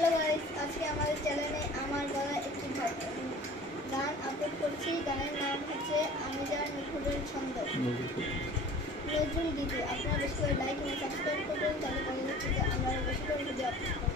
Hello guys, আজকে আমাদের চ্যানেলে আমার গলায় একটি গান আপলোড করছি। গানের নাম হচ্ছে আমি যার নজরুলের ছন্দ, নজরুল গীতি। আপনারা বেশি করে লাইক এবং সাবস্ক্রাইব করবেন, তাহলে পরবর্তীতে আমরা বেশি করে ভিডিও আপলোড করব।